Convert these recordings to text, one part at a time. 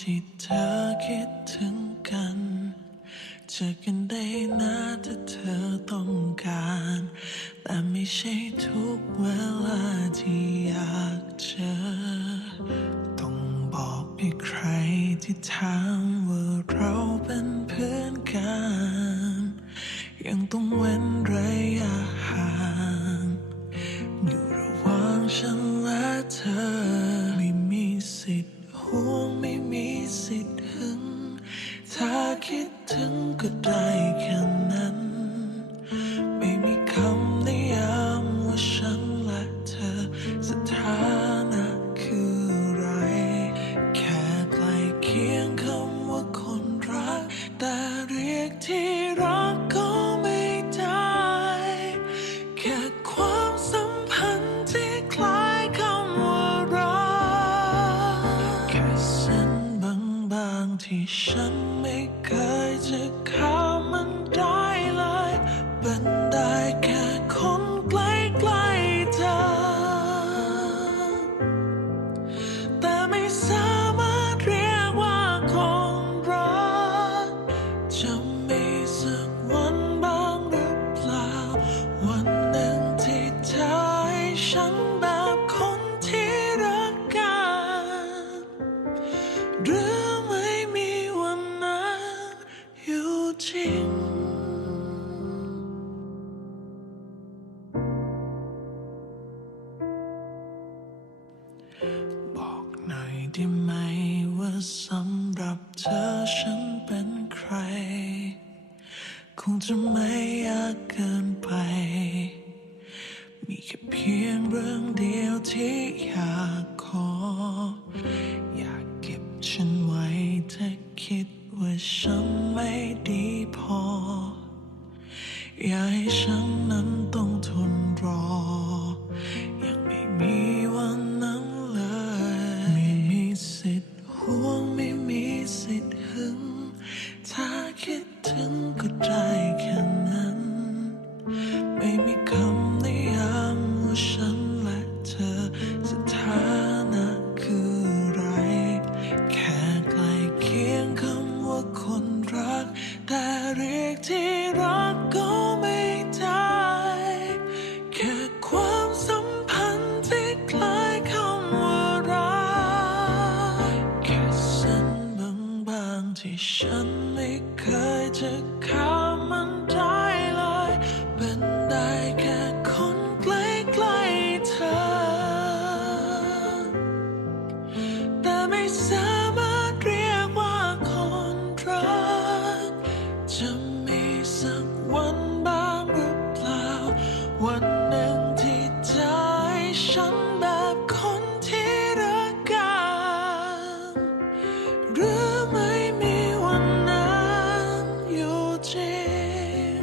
ที่เธอคิดถึงกัน เจอกันได้นะถ้าเธอต้องการ แต่ไม่ใช่ทุกเวลาที่อยากเจอ ต้องบอกให้ใครที่ถามว่าเราเป็นเพื่อนกัน ยังต้องเว crocodile. 其身没开始看。 ได้ไหมว่าสำหรับเธอฉันเป็นใคร คงจะไม่อยากเกินไป มีแค่เพียงเรื่องเดียวที่อยากขอ อยากเก็บฉันไว้ถ้าคิดว่าฉันไม่ดีพอ อยากให้ฉันนั้นต้องทนรอ protected. คนที่รักกันหรือไม่มีวันนั้นอยู่จริง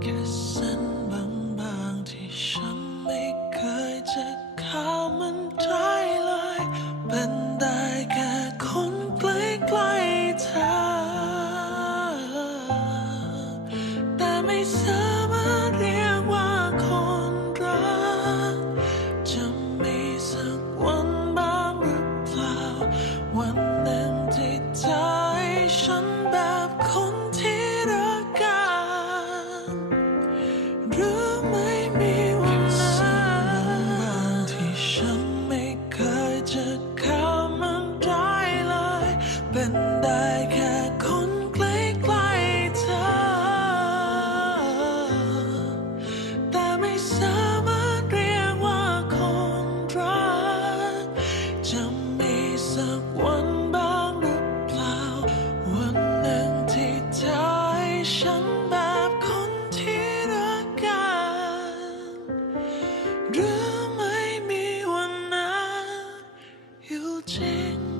แค่ Amen.